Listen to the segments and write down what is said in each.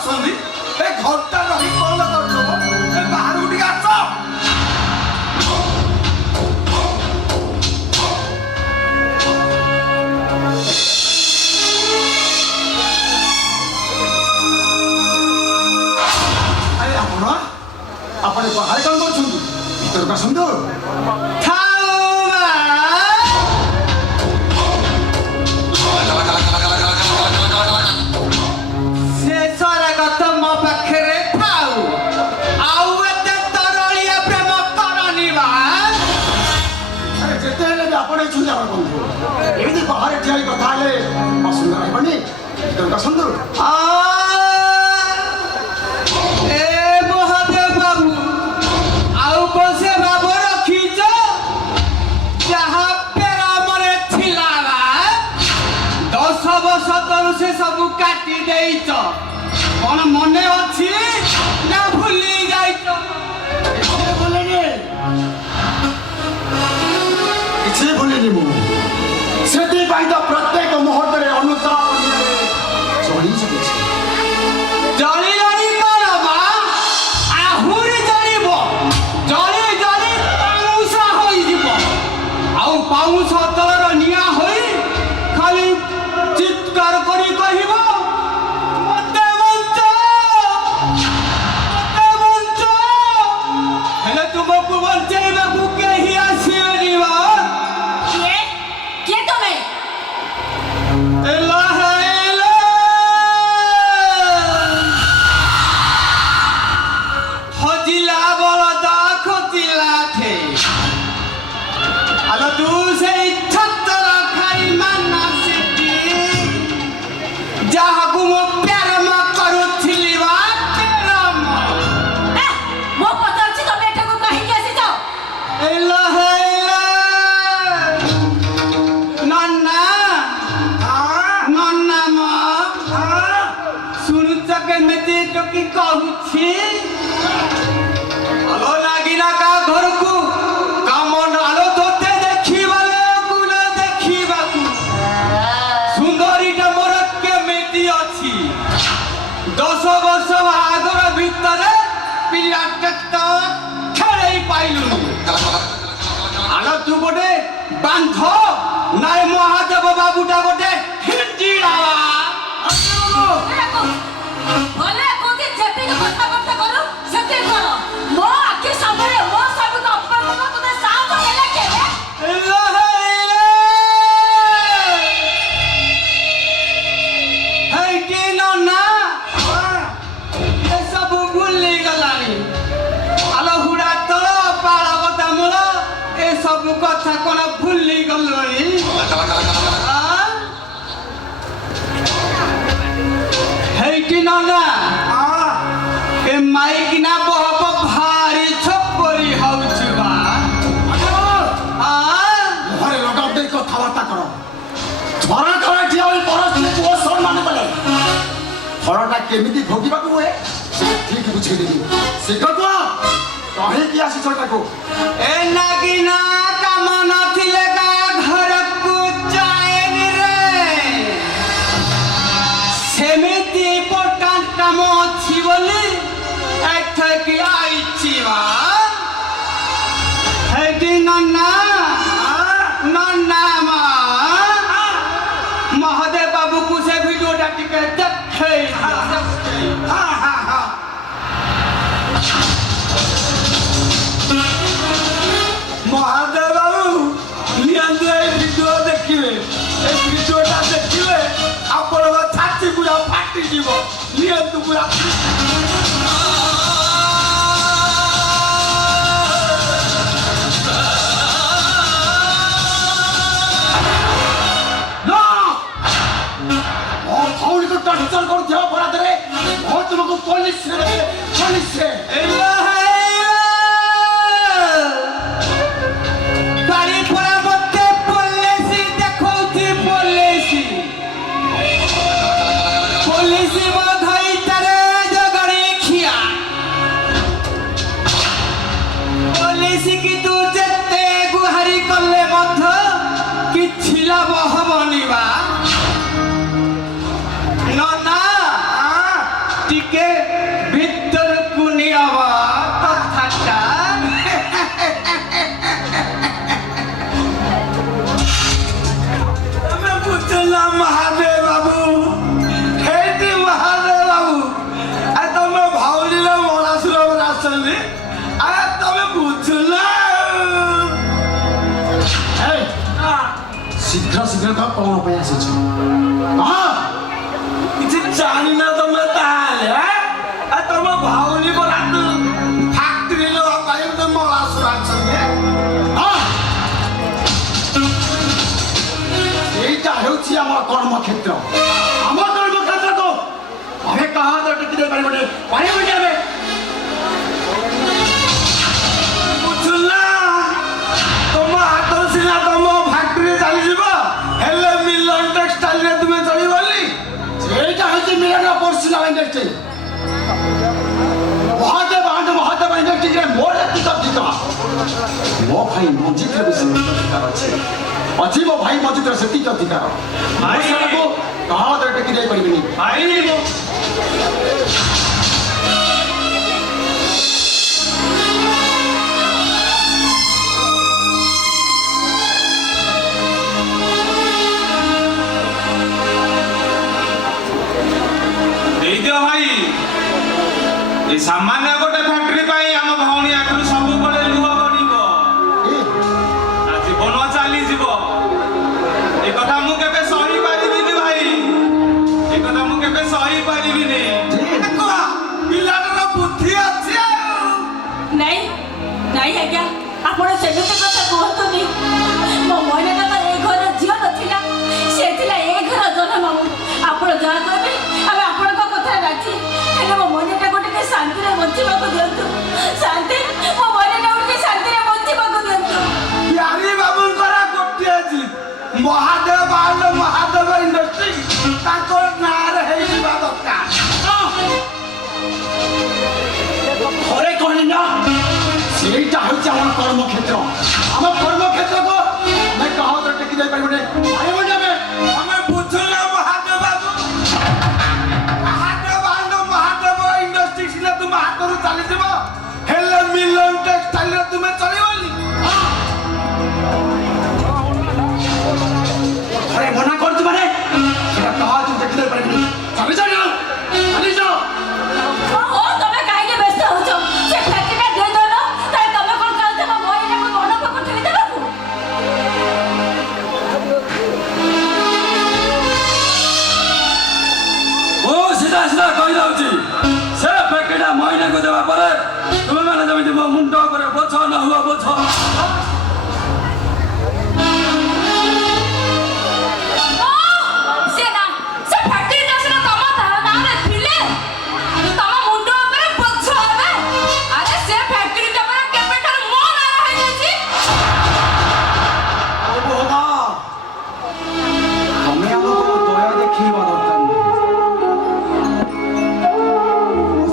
ଅଛନ୍ତି ଏ ଘଣ୍ଟା ରହି କଣ କରୁଛ ଏ ବାହାରକୁ ଟିକେ ଆସ। ଆରେ ଆପଣ ବାହାରେ କଣ କରୁଛନ୍ତି? ଭିତରକୁ ଆସନ୍ତୁ। ଏମିତି ବାହାରେ ଠିଆ ହେଇ କଥା ହେଲେ ଅସୁବିଧା ରହିବନି। ଭିତରକୁ ଆସନ୍ତୁ। ମହାଦେବ ବାବୁ ଆଉ ବସେ ବାବୁ ରଖିଛ ଯାହା ପ୍ରେମରେ ଥିଲା 10 ବର୍ଷ ତଳୁ ସେ ସବୁ କାଟି ଦେଇଛ। କଣ ମନେ ଅଛି ନା ଭୁଲି ଯାଇଛ? କିଛି ଭୁଲିନି ମୁଁ। ସେଥିପାଇଁ ତ ପ୍ରତ୍ୟେକ ମୁହୂର୍ତ୍ତରେ ଅନୁତାପ ଚଳି ଚାଲିଛି। ଜଳିଲାଣି କଣ ବା? ଆହୁରି ଜଳିବ। ଜଳି ଜଳି ପାଉଁଶ ହୋଇଯିବ। ଆଉ ପାଉଁଶ ତଳର ନିଆଁ ହୋଇ ଖାଲି ଚିତ୍କାର କରି କହିବ ମତେ ବଞ୍ଚ, ମତେ ବଞ୍ଚ। ହେଲେ ତୁମକୁ ବଞ୍ଚେଇବାକୁ କେହି ଆସିବେନି ବା। କିଏ ତମେ? ହଜିଲା ବଳଦ ଖୋଜିଲା ଠେ ଆଲୋ ତୁ ସେଇ ଛତ୍ର ଖାଇ ମାନସିଟି ଯାହାକୁ ମୁଁ ପ୍ରେମ କରୁଥିଲି ବା ପ୍ରେମ। ମୁଁ ପଚାରୁଛି ତମେ ଏଠାକୁ କାହିଁକି ଆସିଛ? ନନା ନନା ମ ଶୁଣୁଛ କେମିତି ଟୋକି କହୁଛି? ଆଲୋ ଲାଗିଲା କା ଘରକୁ କାମ ଆଲୋ ତୋତେ ଦେଖିବାକୁ ସୁନ୍ଦରୀଟା ମୋର କେମିତି ଅଛି? 10 ବର୍ଷ ବାହାଘର ଭିତରେ ପିଲାଟେ ତ ଖେଳେଇ ପାଇଲୁନି। ଆଲୋ ତୁ ଗୋଟେ ବାନ୍ଧ ନାଇଁ ମହାଦେବ ବାବୁଟା ଗୋଟେ ହିଞ୍ଜିଡ଼ା। ଭଲେ କୋଉଠି ଯେତିକି କଥାବାର୍ତ୍ତା କରୁ ସେତିକି କର। ମୋ ଆଖି ସାମ୍ନାରେ ମୋ ସ୍ୱାମୀକୁ ଅପମାନ କରିବାକୁ ତତେ ସାହସ ଦେଲେ କେବେ? ହେଇଟି ନନା ଏସବୁ ଭୁଲି ଗଲାଣି। ଆଲୋ ହୁଡ଼ା ତଳ ପାଳ କଥା ମୂଳ ଏସବୁ କଥା କଣ ଭୁଲି ଗଲଣି? ହେଇଟି ନନା ଏ ମାଇକିନା ବହବ ଭାରି ଛପରି ହଉଛି ବା। ଘରେ ଲଗାଉ ଦେଇ କଥାବାର୍ତ୍ତା କର। ଝରା ତଳେ ଠିଆ ହୋଇ ପରିସ୍ଥିତିକୁ ଅସମ୍ମାନ କଲେ ଫଳଟା କେମିତି ଭୋଗିବାକୁ ହୁଏ ସେ ଠିକ ବୁଝେଇଦେବି। ଶୀଘ୍ର କୁହ କାହିଁକି ଆସିଛ ତାକୁ? ଏ ନାଗିନା କାମ ନଥିଲେ କା ଘରକୁ ଯାଏନି ରେ। ସେମିତି ଇମ୍ପୋର୍ଟାଣ୍ଟ କାମ ଅଛି ବୋଲି ଏଠିକି ଆଇଛି ବା। ହେଇଟି ନନା ନନା ମା ମହାଦେବ ବାବୁକୁ ସେ ଭିଡ଼ିଓଟା ଟିକେ ଦେଖେଇ ମହାଦେବ ବାବୁ ନିଅନ୍ତୁ ଏଇ ଭିଡ଼ିଓ ଦେଖିବେ। ଏଇ ଭିଡ଼ିଓଟା ଦେଖିଲେ ଆପଣଙ୍କ ଛାତି ପୁରା ଫାଟିଯିବ। ନିଅନ୍ତୁ ପୁରା। ଭଉଣୀକୁ ଟର୍ଚର କରୁଥିବା ଅପରାଧରେ ତୁମକୁ ପୋଲିସରେ ବାଡ଼ି ପରା ମତେ ପୋଲିସ ଦେଖଉଛି। ପୋଲିସ ମୋ ଧଇତରେ ଜଗ এই, শীঘ্র শীঘ্র কହ କ'ଣ ପାଇଁ ଆସିଛ କହ କିଛି ଜାଣିନ ତମେ ତାହେଲେ ଆଉ ତମ ଭଉଣୀ ପରା ଫ୍ୟାକ୍ଟ୍ରି ନେବା ପାଇଁ ତମ ଆସୁଛନ୍ତି এইটা ହେଉଛି ଆମ କର୍ମକ୍ଷେତ୍ର ଆମ କର୍ମକ୍ଷେତ୍ରକୁ ଆମେ କାହା ହାତରେ ଟେକି ଦେଇପାରିବନି ପାରିବନି ଆମେ ବୁଝିଲ ତମ ହାତରୁ ସିନା ତମ ଫ୍ୟାକ୍ଟ୍ରି ଚାଲିଯିବ ହେଲେ ମିଲନ ଟେକ୍ସଟାଇଲରେ ତୁମେ ଚଳିବନି এইটা হচ্ছে মিলনের পড়ছিলাম ইন্ডাস্ট্রি মহাদেব ইন্ডাস্ট্রিকে মোর এতিক অধিকার ମୋ ଭାଇ ମଞ୍ଜିତରେ ବି ସେତିକି ଅଧିକାର ଅଛି ମୋ ଭାଇ ମଞ୍ଜିତରେ ସେତିକି ଅଧିକାର ମୁଁ ସେଟାକୁ କାହା ହାତରେ ଟେକି ଦେଇପାରିବିନି ଭାଇ ଦେଇଦିଅ ଭାଇ ଏ ସାମାନ୍ୟ ଗୋଟେ ଫ୍ୟାକ୍ଟ୍ରି ପାଇଁ ଆମ ଭଉଣୀ ଆଗରୁ ସବୁବେଳେ ଲୁହ ଗଡ଼ିବ ତା ଜୀବନ ଚାଲିଯିବ ଏ କଥା ମୁଁ କେବେ ସହିପାରିବିନି ଭାଇ ଏ କଥା ମୁଁ କେବେ ସହିପାରିବିନି ପିଲାଟାର ବୁଦ୍ଧି ଅଛି ଆଉ ନାଇଁ ନାଇଁ ଆଜ୍ଞା ଆପଣ ସେମିତି କଥା କୁହନ୍ତୁନି ମୋ ମହିଳାଟା ତ ଏ ଘର ଝିଅ ନଥିଲା ସେ ଥିଲା ଏ ଘର ଜନ୍ମ ଆପଣ ଯାହା କହିବେ ଆମେ ଆପଣଙ୍କ କଥାରେ ରାଜି ହେଲେ ମୋ ମହିଳାଟାକୁ ଟିକେ ଶାନ୍ତିରେ ବଞ୍ଚିବାକୁ ଦିଅନ୍ତୁ ଶାନ୍ତି ମୋ ମହିଳାଟାକୁ ଟିକେ ଶାନ୍ତିରେ ବଞ୍ଚିବାକୁ ଦିଅନ୍ତୁ ପ୍ୟାରୀ ବାବୁଙ୍କର ଗୋଟିଏ ଜିଦ୍ ମହାଦେବ ଆଣ୍ଡ ମହାଦେବ ଇଣ୍ଡଷ୍ଟ୍ରି ତାଙ୍କ ନାଁରେ ହେଇଯିବା ଦରକାର ଘରେ କହିଲି ନା ସେଇଟା ହେଉଛି ଆମ କର୍ମକ୍ଷେତ୍ର ଆମ କର୍ମକ୍ଷେତ୍ରକୁ ଆମେ କାହା ହାତରେ ଟେକି ଦେଇପାରିବନି ପାରିବନି ଆମେ ଆମେ ବୁଝୁନ ମହାଦେବ ବାବୁ ମହାଦେବ ଆଣ୍ଡ ମହାଦେବ ଇଣ୍ଡଷ୍ଟ୍ରି ସିନା ତୁମ ହାତରୁ ଚାଲିଯିବ ହେଲେ ମିଲନ ଟେକ୍ସଟାଇଲରେ ତୁମେ ଚଳିବନି ଘରେ ମନା କରୁଛୁ ମାନେ ସେଟା କାହା ହାତରୁ ଟେକି ଦେଇପାରିବିନି ଚାଲିଯାଅ ଚାଲିଯାଅ ଓହୋ ତମେ କାହିଁକି ବ୍ୟସ୍ତ ହଉଛ ସେ ଫ୍ୟାକ୍ଟ୍ରିଟା ଦେଇଦଉନ ତାହେଲେ ତମେ କଣ ଚାହୁଁଛ ମୋ ମହିଳାଟାକୁ ମନ ପାଖକୁ ଠେଲି ଦେବାକୁ ମୁଁ ସିଧା ସିଧା କହିଦେଉଛି ସେ ଫ୍ୟାକ୍ଟ୍ରିଟା ମହିଳାକୁ ଦେବା ପରେ ତୁମେମାନେ ଯେମିତି ମୋ ମୁଣ୍ଡ ଉପରେ ବୋଝ ନ ହୁଅ ବୋଝ ସେ ନା ସେ ଫ୍ୟାକ୍ଟ୍ରି ଦେଶର ତମ ନାଁରେ ଥିଲେ ତମ ମୁଣ୍ଡ ଉପରେ ବୋଝ ହେବେ ଆରେ ସେ ଫ୍ୟାକ୍ଟ୍ରିଟା ପରା କେବେଠାରୁ ମୋ ନାଁରେ ହେଇଯାଇଛି ବାବା ତମେ ଆମକୁ ଦୟା ଦେଖେଇବା ଦରକାର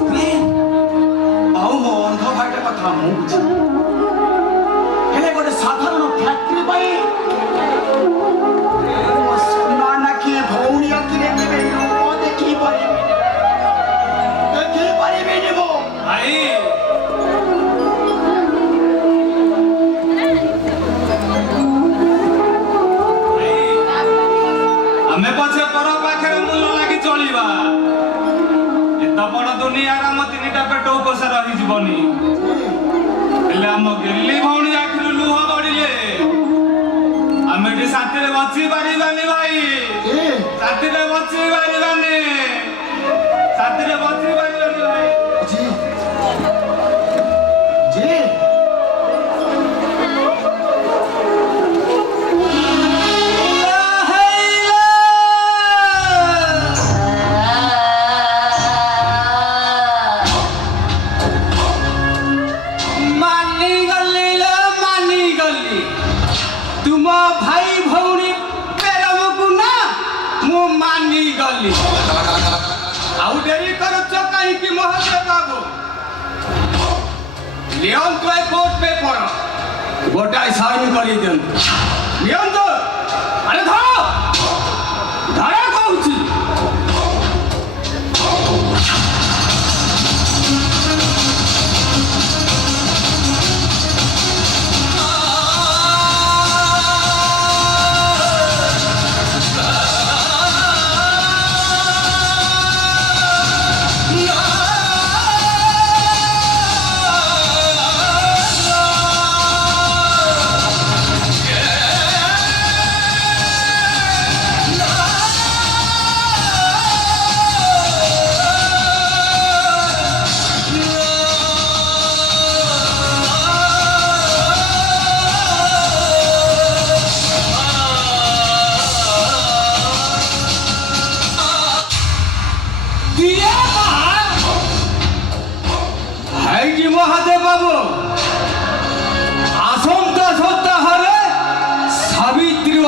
ନାହିଁ ଆଉ ମୋ ଅନ୍ଧ ଭାଇଟା କଥା ମୁଁ ବୁଝି ହେଲେ ଗୋଟେ ସାଧାରଣ ଫ୍ୟାକ୍ଟ୍ରି ପାଇଁ ମୋ ସୁନା ନାକି ଭଉଣୀ ଆଖିରେ କେବେ ଲୁହ ଦେଖିପାରିବିନି ମୁଁ ଭାଇ ଆମେ ପଛେ ପର ପାଖରେ ମୂଲ ଲାଗି ଚଳିବା ଏତେ ବଡ଼ ଦୁନିଆର ଆମ ତିନିଟା ପେଟ ଉପସା ରହିଯିବନି ହେଲେ ଆମ ଗେଲି ଭଉଣୀ ଆଖିରୁ ଲୁହ ଗଡ଼ିଲେ ଆମେ ଏଠି ଶାନ୍ତିରେ ବଞ୍ଚି ପାରିବାନି ଭାଇ ଶାନ୍ତିରେ ବଞ୍ଚି ପାରିବାନି ଶାନ୍ତିରେ ବଞ୍ଚି ପାରିବାନି ଭାଇ জি জি ମାନିଗଲି ତୁମ ଭାଇ ଭଉଣୀ ପ୍ରେମକୁ ନା ମୁଁ ମାନିଗଲି ଆଉ ଡେରି କରୁଛ କାହିଁକି ମହାଦେବ ବାବୁ ନିଅନ୍ତୁ ଏ କୋର୍ଟ ପେପର ଗୋଟାଏ ସାଇନ୍ କରିଦିଅନ୍ତୁ ନିଅନ୍ତୁ ଆରେ ଧର ଧର କହୁଛି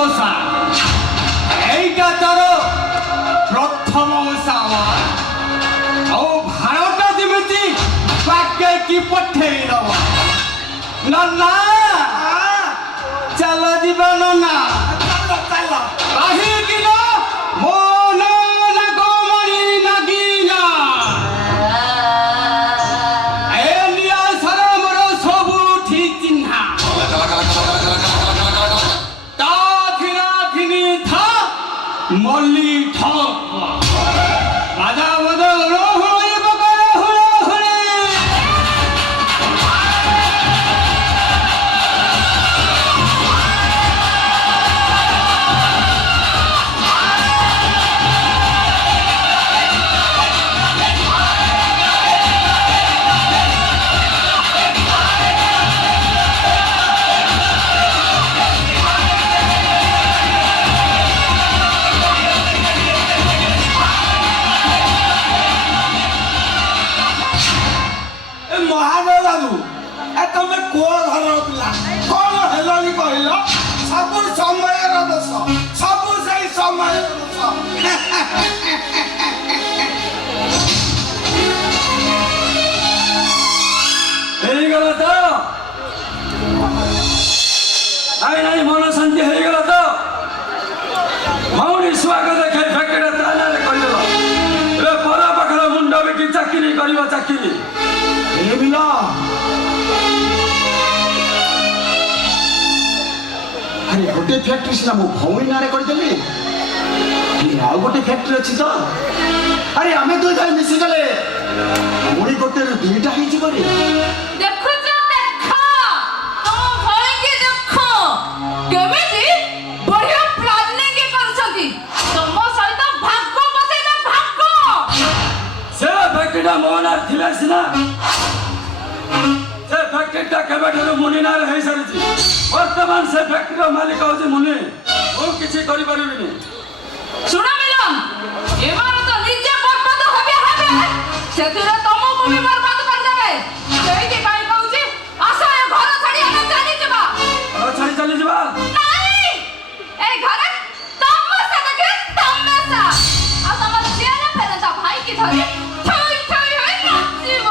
ওষা এইটা তোর প্রথম ওষা আমার ଆଉ ଭାରତ ଯେମିତି ବାକ୍ୟ କି ପଠେଇ ଦବ ନନା ଚାଲ ଯିବା ନନା କାହିଁକି ନା ମୋ ନନା ଗୋମଣି ନାଗିନା ଏ ନିଆ ସାରା ମୋର ସବୁ ଠିକ୍ ଚିହ୍ନା ତା ଥିନା ଥିନି ଥା ମଲ୍ଲି ଠକ ବାଜା ବାଜା ହୁଳି ପକର ହୁଳ ହୁଳି ମହାଦେବ ବାବୁ ତମେ କୋଉ ଘରର ପିଲା କଣ ହେଲଣି କହିଲ ସବୁ ସମୟର ଦୋଷ ସବୁ ସେଇ ସମୟର ଦୋଷ ହେଇଗଲା ତ ନାଇଁ ନାଇଁ ମନ ଶାନ୍ତି ହେଇଗଲା ତ ଭଉଣୀ ସ୍ୱାଗ ଦେଖେ ଫେକେଟା ତା ନାଁରେ କରିଦେଲ ଏବେ ପର ପାଖର ମୁଣ୍ଡ ବିକି ଚାକିରି କରିବ ଚାକିରି ମିଲ ଆରେ ଗୋଟେ ଫ୍ୟାକ୍ଟ୍ରି ସିନା ମୁଁ ଭଉଣୀ ନାଁରେ କରିଦେଲି ଆଉ ଗୋଟେ ଫ୍ୟାକ୍ଟ୍ରି ଅଛି ତ ଆରେ ଆମେ ଦୁଇ ଭାଇ ମିଶିଗଲେ ପୁଣି ଗୋଟେରୁ ଦୁଇଟା ହେଇଯିବନି ଦେଖୁଛ ଦେଖ ତମ ଭାଇକି ଦେଖ କେମିତି ବଢିଆ ପ୍ଲାନିଂ କରୁଛନ୍ତି ତମ ସହିତ ଭାଗ ବସେଇବେ ଭାଗ ସେ ଫ୍ୟାକ୍ଟ୍ରିଟା ମୋ ନାଁରେ ଥିଲା ସିନା ସେ ଫ୍ୟାକ୍ଟ୍ରିଟା କେବେଠାରୁ ମୁନି ନାଁରେ ହେଇସାରିଛି ବର୍ତ୍ତମାନ ସେ ଫ୍ୟାକ୍ଟ୍ରିର ମାଲିକ ହେଉଛି ମୁନି ମୁଁ କିଛି କରିପାରିବିନି ଶୁଣ ମିଲନ ଏମାନେ ତ ନିଜେ ବର୍ବାଦ ହେବେ ସେଥିରେ ତମକୁ ବି ବର୍ବାଦ କରିଦେବେ ସେଇଥିପାଇଁ କହୁଛି ଆସ ଏ ଘର ଛାଡି ଆମେ ଚାଲିଯିବା ଘର ଛାଡ଼ି ଚାଲିଯିବା ନାଇଁ ଏ ଘରେ ତମସା ଦେଖେ ତମସା ଆଉ ତମର ଚେହେରା ଫେରନ୍ତା ଭାଇକି ଧରି ଥଇ ଥଇ ହୋଇ ନାଚିବ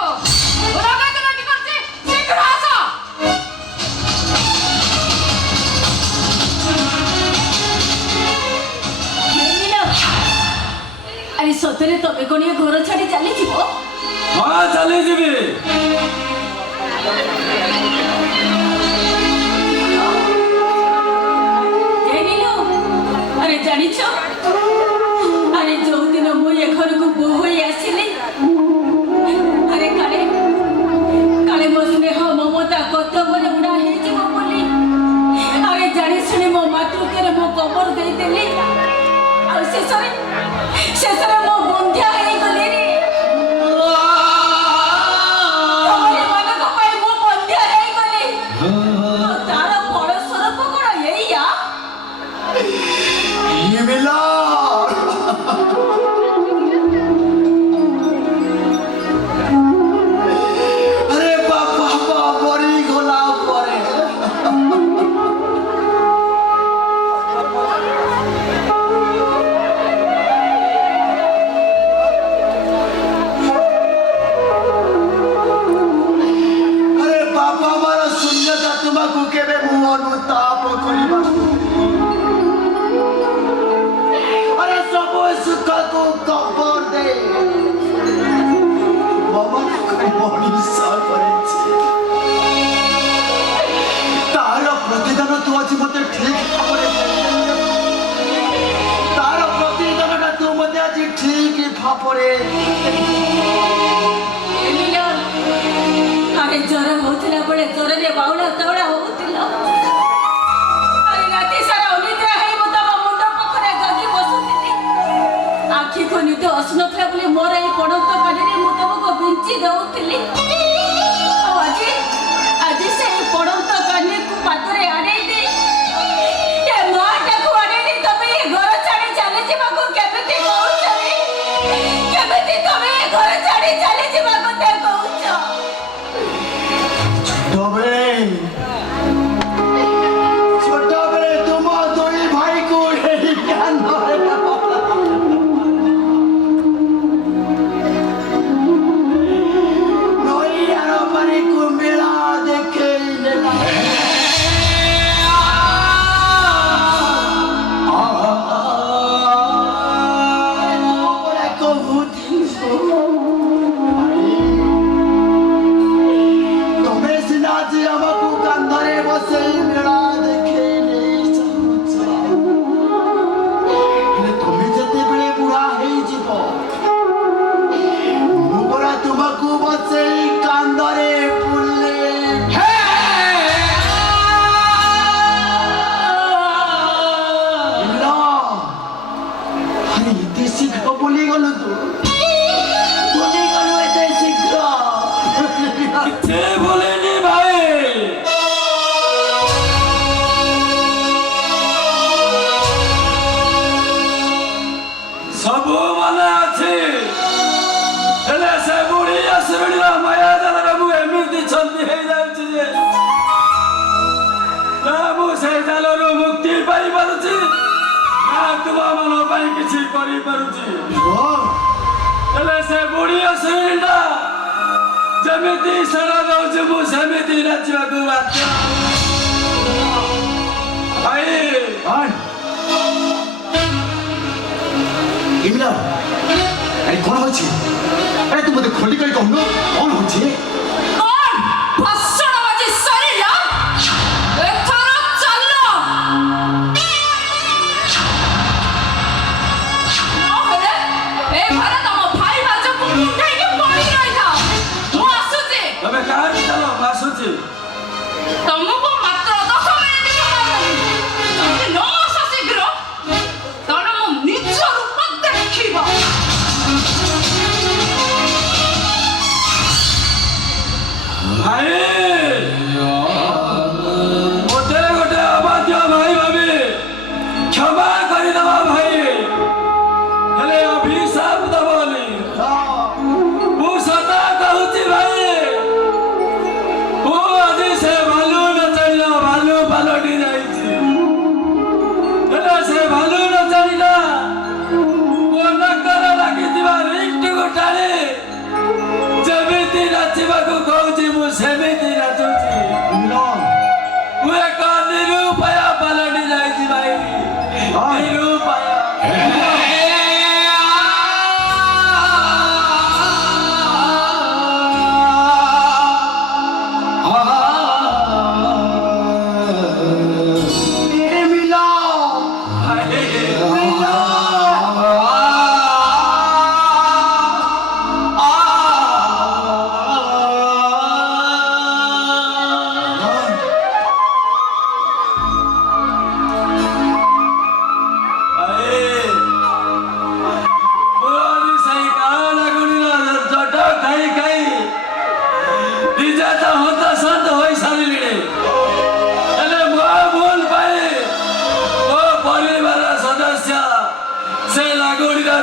ରଗାଜନାଟି କରୁଛି ଶୀଘ୍ର ଆସ ଆରେ ସତରେ ତମେ କଣ ଏ ଘର ଛାଡି ଚାଲିଯିବ ହଁ ଚାଲିଯିବି ଆରେ ଜାଣିଛ ଆରେ ଯୋଉଦିନ ମୁଁ ଏ ଘରକୁ ବୋହୂ ହୋଇ ଆସିଲି ଆରେ କାଳେ କାଳେ ମୋ ସ୍ନେହ ମମତା କର୍ତ୍ତବ୍ୟରେ ବୁଢା ହେଇଯିବ ବୋଲି ଆରେ ଜାଣି ଶୁଣି ମୋ ମାତୃତ୍ୱରେ ମୁଁ କବର ଦେଇଦେଲି ଆଉ ଶେଷରେ ମୋ ବନ୍ଧ୍ୟା ହେଇଗଲି ତମରି ମାନଙ୍କ ପାଇଁ ମୁଁ ବନ୍ଧ୍ୟା ହେଇଗଲି ଆଉ ତାର ଫଳ ସ୍ୱରୂପ କଣ ଏଇଆ ମିଲ আরে বাবা বাবরি গোলা পরে ତୁମ ମାନଙ୍କ ପାଇଁ କିଛି କରିପାରୁଛି ହଁ ହେଲେ ସେ ବୁଢ଼ୀ ଅସୁବିଧା ଯେମିତି ସାରା ଦଉଛି ମୁଁ ସେମିତି ନାଚିବାକୁ ବାଧ୍ୟ ଭାଇ ଏମିଲା ଆରେ କ'ଣ ହଉଛି ଆରେ ତୁ ମୋତେ ଖୋଲି କରି କହୁନୁ କ'ଣ ହଉଛି କଣ ଭାଷଣବାଜି ସରିଲା ଏଥର ଚାଲ ନହେଲେ ଏ ଘରେ ତମ ଭାଇ ଭାଜକୁ ମୁଣ୍ଡେଇକି ପଡ଼ି ରହିଥାଅ ମୁଁ ଆସୁଛି ତମେ କାହାକୁ ଚାଲ ମୁଁ ଆସୁଛି ତମକୁ ମାତ୍ର 10 ମିନିଟ୍ ସମୟ ଦେବି ଯଦି ନ ଆସ ଶୀଘ୍ର ତାହେଲେ ମୁଁ ନିଜ ରୂପ ଦେଖିବ ଭାଇ ଗୋଟେ ଗୋଟେ ଅବାଧ୍ୟ ଭାଇ ଭାବି କ୍ଷମା କରିଦେବା ଭାଇ ହେଲେ ଅଭିଶାପ ଦେବନି ମୁଁ ସତ କହୁଛି ଭାଇ ମୁଁ ଆଜି ସେ ଭାଲୁ ନଚାଳିର ଭାଲୁ ପାଲଟି ଯାଇଛି ହେଲେ ସେ ଭାଲୁ ନଚାଳିଟା ମୋ ନାକର ଲାଗିଥିବା ରିଙ୍ଗଟିକୁ ଟାଣି ଯେମିତି ନାଚିବାକୁ କହୁଛି ମୁଁ ସେମିତି ନାଚୁଛି ଏମିଲା ମୁଁ ଏକ ନିରୁପାୟ ପାଲଟି ଯାଇଛି ଭାଇ ନିରୁପାୟ ଏମିଲା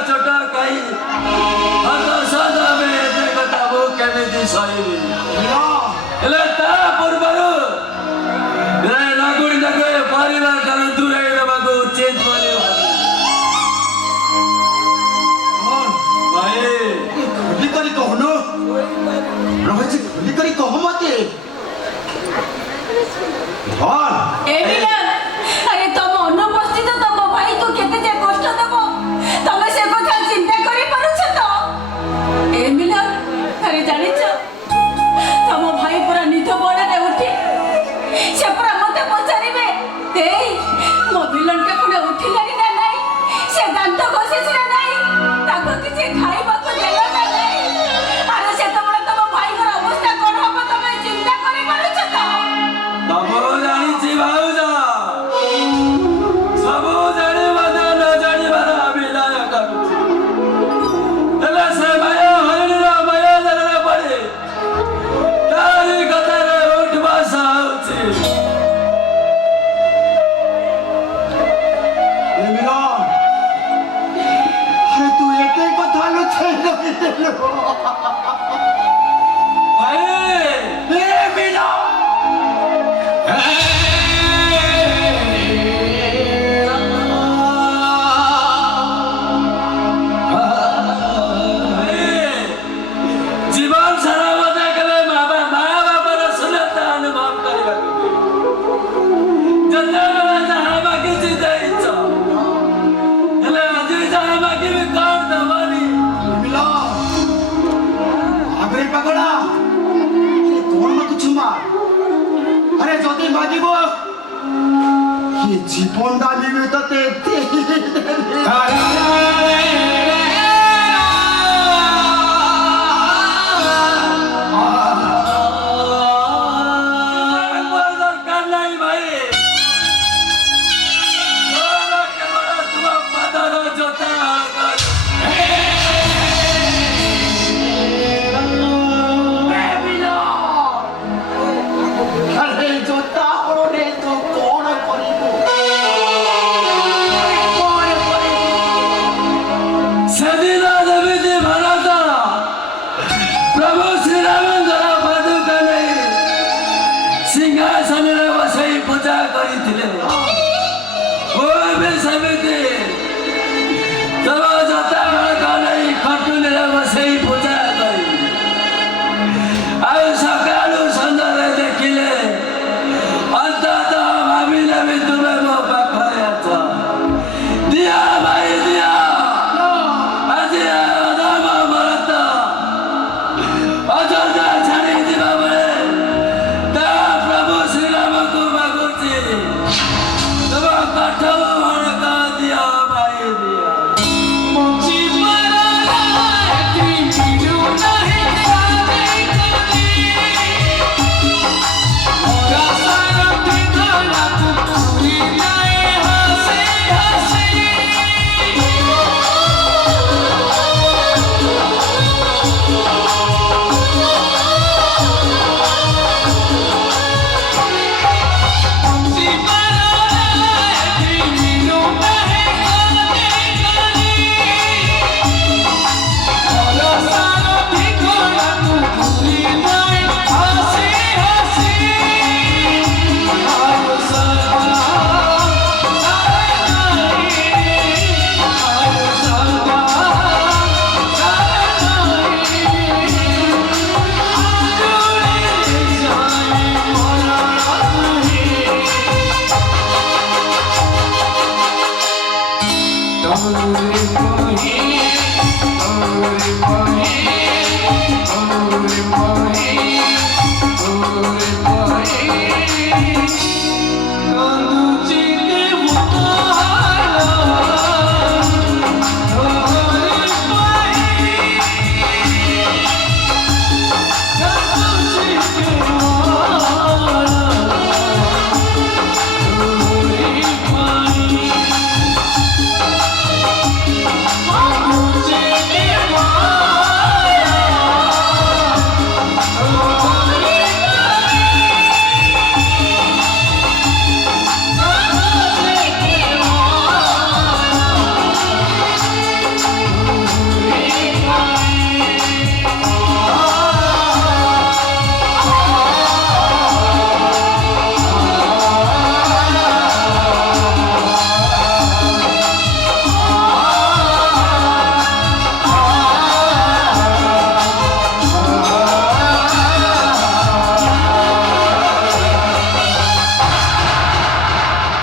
ଚଟା ଖାଇ ହତାଶ ଆମେ ଏତେ କଥା ମୁଁ କେମିତି ସହିବି ଏମିଲା ହେଲେ ତା ପୂର୍ବରୁ ନାଗୁଡ଼ି ତାକୁ ଏ ପରିବାର ଠାରୁ ଦୂରେଇ ଦେବାକୁ ଉଚିତ ବୋଲି ଭାଇ ଖୋଲି କରି କହୁନୁ ରହିଛି ଖୋଲି କରି କହ ମତେ ହଁ ଏମିଲା ଆରେ ତମ ଅନୁପସ୍ଥିତ ତମ ଭାଇକୁ କେତେ ଯେ କଷ୍ଟ ଦେବ ତମେ ସେ କଥା ଚିନ୍ତା କରିପାରୁଛ ତ ଏମିଲା ଆରେ ଜାଣିଛ ତମ ଭାଇ ପୁରା ନିଦ ବଳରେ ଉଠି ସେ ପୁରା ମତେ ପଚାରିବେ ଏଇ ମୋ ବିଲନଟା ପୁଣି ଉଠିଲାଣି ନା ନାଇଁ ସେ ଦାନ୍ତ ଘଷିଛି ନା ନାଇଁ ତାକୁ କିଛି ଖାଇବାକୁ ଦେଲ ନା ନାଇଁ ଆରେ ସେତେବେଳେ ତମ ଭାଇଙ୍କର ଅବସ୍ଥା କ'ଣ ହବ ତମେ ଚିନ୍ତା କରିପାରୁଛ ତ ତମ ଜାଣିଛି ଭାଉଜ ସବୁ ଜାଣି ମଧ୍ୟ ନ ଜାଣିବାର ଅଭିନୟ କରୁଛି ହେଲେ ସେ ମାୟ ହରିଣୀର ମାୟାଜାଲରେ ପଡ଼ି ତାରି କଥାରେ ଉଠବାସ ହଉଛି ଏମିଲା ଆରେ ତୁ ଏତେ କଥା ଲୁଚେଇ ରହିଥିଲୁ ଭାଇ ଏମିଲା ଜୀବନ ସାରା ମଜା କଲେ ମା ବାପର ଶୂନ୍ୟତା ଅନୁଭବ କରିବାକୁ ଯେତେବେଳେ ଯାହା ମାଗିଛି ଦେଇଛ ହେଲେ ଆଜି ଯାହା ମାଗିବି କଣ ଦେବନି ଏମିଲା ଆଗରେ ପାଗଳା ଆରେ କ'ଣ ମାଗୁଛୁ ମା ଆରେ ଯଦି ମାଗିବ କି ଜୀବନଟା ବି ତତେ